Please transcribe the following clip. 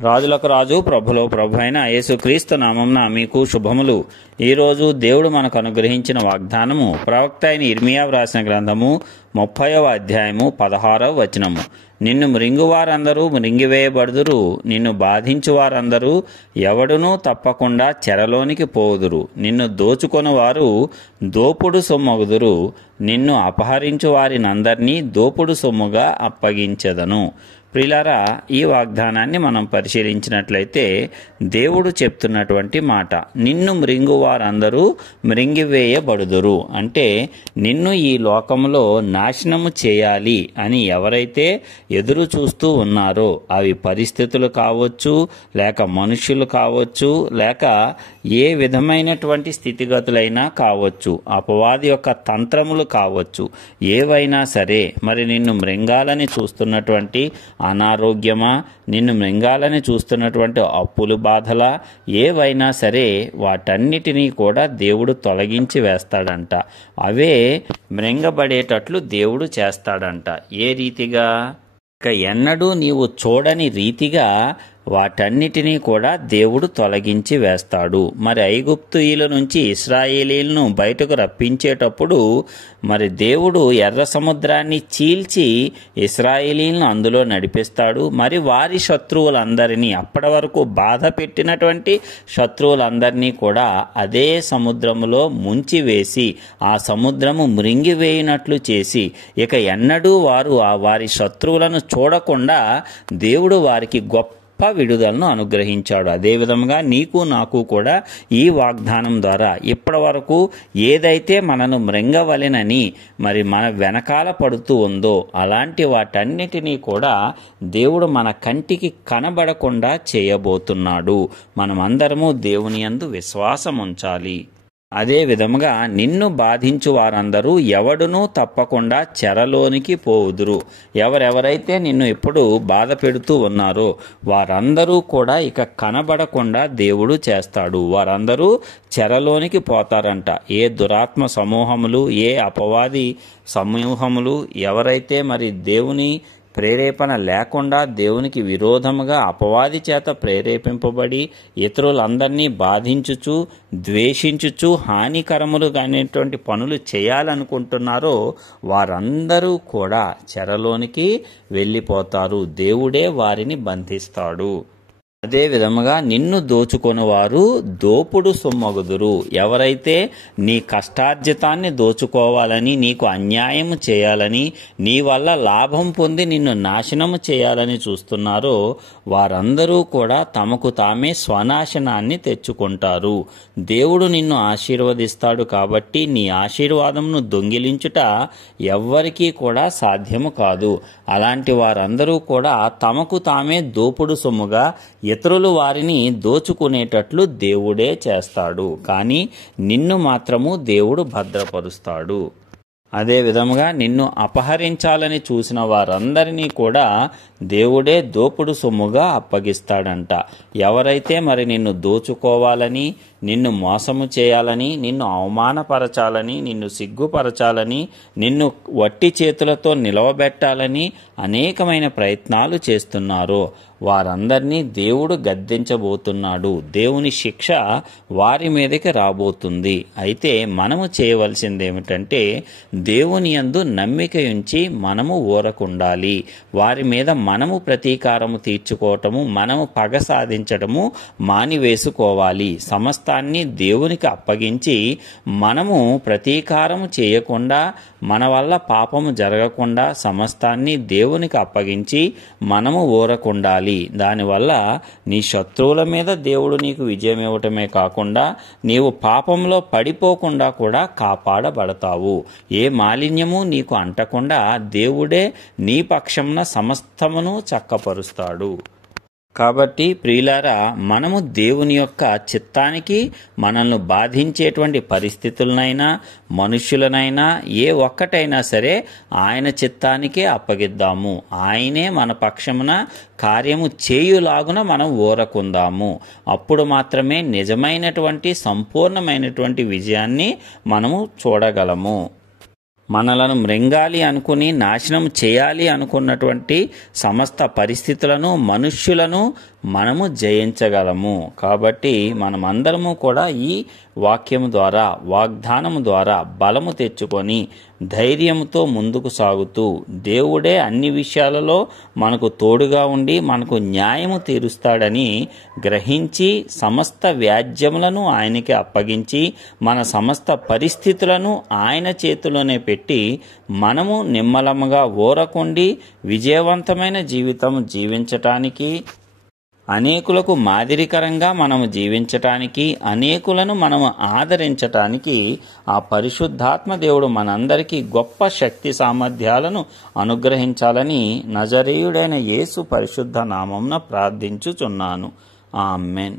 రాజులకు రాజు ప్రభులో ప్రభు అయిన యేసుక్రీస్తు నామమున మీకు శుభములు. ఈరోజు దేవుడు మనకు అనుగ్రహించిన వాగ్దానము ప్రవక్త అయిన ఇర్మియా వ్రాసిన గ్రంథము 30వ అధ్యాయము 16వ వచనము. నిన్ను మృంగువారందరూ మృంగివేయబడుదురు, నిన్ను బాధించువారందరూ ఎవడునూ తప్పకుండా చెరలోనికి పోవుదురు. నిన్ను దోచుకొనువారు దోపుడు సొమ్మగుదురు, నిన్ను అపహరించు వారినందరినీ దోపుడు సొమ్ముగా అప్పగించెదను. ప్రియులారా, ఈ వాగ్దానాన్ని మనం పరిశీలించినట్లయితే దేవుడు చెప్తున్నటువంటి మాట, నిన్ను మృంగు వారందరూ మృంగివేయబడుదురు అంటే నిన్ను ఈ లోకంలో నాశనము చేయాలి అని ఎవరైతే ఎదురు చూస్తూ ఉన్నారో, అవి పరిస్థితులు కావచ్చు, లేక మనుష్యులు కావచ్చు, లేక ఏ విధమైనటువంటి స్థితిగతులైనా కావచ్చు, అపవాది యొక్క తంత్రములు కావచ్చు, ఏవైనా సరే, మరి నిన్ను మృంగాలని చూస్తున్నటువంటి అనారోగ్యమా, నిన్ను మృంగాలని చూస్తున్నటువంటి అప్పులు బాధలా, ఏవైనా సరే వాటన్నిటినీ కూడా దేవుడు తొలగించి వేస్తాడంట. అవే మృంగబడేటట్లు దేవుడు చేస్తాడంట. ఏ రీతిగా? ఇక ఎన్నడూ నీవు చూడని రీతిగా వాటన్నిటినీ కూడా దేవుడు తొలగించి వేస్తాడు. మరి ఐగుప్తీయుల నుంచి ఇశ్రాయేలీలను బయటకు రప్పించేటప్పుడు మరి దేవుడు ఎర్ర సముద్రాన్ని చీల్చి ఇశ్రాయేలీలను అందులో నడిపిస్తాడు. మరి వారి శత్రువులందరినీ, అప్పటి వరకు బాధ పెట్టినటువంటి శత్రువులందరినీ కూడా అదే సముద్రములో ముంచివేసి ఆ సముద్రము మృంగివేయినట్లు చేసి ఇక ఎన్నడూ వారు వారి శత్రువులను చూడకుండా దేవుడు వారికి గొప్ప విడుదలను అనుగ్రహించాడు. అదేవిధంగా నీకు నాకు కూడా ఈ వాగ్దానం ద్వారా ఇప్పటి వరకు ఏదైతే మనను మృంగవలెనని మరి మన వెనకాల పడుతూ ఉందో అలాంటి వాటన్నిటినీ కూడా దేవుడు మన కంటికి కనబడకుండా చేయబోతున్నాడు. మనమందరము దేవుని యందు విశ్వాసం ఉంచాలి. అదే విధముగా నిన్ను బాధించు వారందరూ ఎవడునూ తప్పకుండా చెరలోనికి పోవుదురు. ఎవరెవరైతే నిన్ను ఎప్పుడు బాధ పెడుతూ ఉన్నారో వారందరూ కూడా ఇక కనబడకుండా దేవుడు చేస్తాడు. వారందరూ చెరలోనికి పోతారంట. ఏ దురాత్మ సమూహములు, ఏ అపవాది సమూహములు ఎవరైతే మరి దేవుని ప్రేరేపణ లేకుండా దేవునికి విరోధముగా అపవాది చేత ప్రేరేపింపబడి ఇతరులందరినీ బాధించుచు, ద్వేషించుచు, హానికరములు అనేటువంటి పనులు చేయాలనుకుంటున్నారో వారందరూ కూడా చెరలోనికి వెళ్ళిపోతారు. దేవుడే వారిని బంధిస్తాడు. అదే విధముగా నిన్ను దోచుకొనువారు దోపుడు సొమ్మగుదురు. ఎవరైతే నీ కష్టార్జితాన్ని దోచుకోవాలని, నీకు అన్యాయము చేయాలని, నీ వల్ల లాభం పొంది నిన్ను నాశనము చేయాలని చూస్తున్నారో వారందరూ కూడా తమకు తామే స్వనాశనాన్ని తెచ్చుకుంటారు. దేవుడు నిన్ను ఆశీర్వదిస్తాడు కాబట్టి నీ ఆశీర్వాదమును దొంగిలించుట ఎవ్వరికీ కూడా సాధ్యము కాదు. అలాంటి వారందరూ కూడా తమకు తామే దోపుడు సొమ్ముగా ఇతరులు వారిని దోచుకునేటట్లు దేవుడే చేస్తాడు. కానీ నిన్ను మాత్రము దేవుడు భద్రపరుస్తాడు. అదే విధముగా నిన్ను అపహరించాలని చూసిన వారందరినీ కూడా దేవుడే దోపుడు సొమ్ముగా అప్పగిస్తాడంట. ఎవరైతే మరి నిన్ను దోచుకోవాలని, నిన్ను మోసము చేయాలని, నిన్ను అవమానపరచాలని, నిన్ను సిగ్గుపరచాలని, నిన్ను వట్టి చేతులతో నిలవబెట్టాలని అనేకమైన ప్రయత్నాలు చేస్తున్నారో వారందరినీ దేవుడు గద్దించబోతున్నాడు. దేవుని శిక్ష వారి మీదకి రాబోతుంది. అయితే మనము చేయవలసింది ఏమిటంటే దేవుని యందు నమ్మిక ఉంచి మనము ఊరకుండాలి. వారి మీద మనము ప్రతీకారము తీర్చుకోవటము, మనము పగ సాధించటము మానివేసుకోవాలి. సమస్తాన్ని దేవునికి అప్పగించి మనము ప్రతీకారము చేయకుండా, మన వల్ల పాపము జరగకుండా సమస్తాన్ని దేవునికి అప్పగించి మనము ఊరకుండాలి. దానివల్ల నీ శత్రువుల మీద దేవుడు నీకు విజయం ఇవ్వటమే కాకుండా నీవు పాపంలో పడిపోకుండా కూడా కాపాడబడతావు. ఏ మాలిన్యము నీకు అంటకుండా దేవుడే నీ పక్షమున సమస్తమును చక్కపరుస్తాడు. కాబట్టి ప్రియులారా, మనము దేవుని యొక్క చిత్తానికి మనల్ని బాధించేటువంటి పరిస్థితులనైనా, మనుష్యులనైనా, ఏ ఒక్కటైనా సరే ఆయన చిత్తానికే అప్పగిద్దాము. ఆయనే మన పక్షమున కార్యము చేయులాగున మనం ఊరకుందాము. అప్పుడు మాత్రమే నిజమైనటువంటి సంపూర్ణమైనటువంటి విజయాన్ని మనము చూడగలము. మనలను మృంగాలి అనుకుని నాశనం చేయాలి అనుకున్నటువంటి సమస్త పరిస్థితులను, మనుష్యులను మనము జయించగలము. కాబట్టి మనమందరము కూడా ఈ వాక్యము ద్వారా, వాగ్దానము ద్వారా బలము తెచ్చుకొని ధైర్యంతో ముందుకు సాగుతూ దేవుడే అన్ని విషయాలలో మనకు తోడుగా ఉండి మనకు న్యాయము తీరుస్తాడని గ్రహించి సమస్త వ్యాజ్యములను ఆయనకి అప్పగించి మన సమస్త పరిస్థితులను ఆయన చేతిలోనే పెట్టి మనము నిమ్మలముగా ఊరకుండి విజయవంతమైన జీవితం జీవించటానికి, అనేకులకు మాదిరికరంగా మనము జీవించటానికి, అనేకులను మనము ఆదరించటానికి ఆ పరిశుద్ధాత్మ దేవుడు మనందరికీ గొప్ప శక్తి సామర్థ్యాలను అనుగ్రహించాలని నజరేయుడైన యేసు పరిశుద్ధ నామమున ప్రార్థించుచున్నాను. ఆమేన్.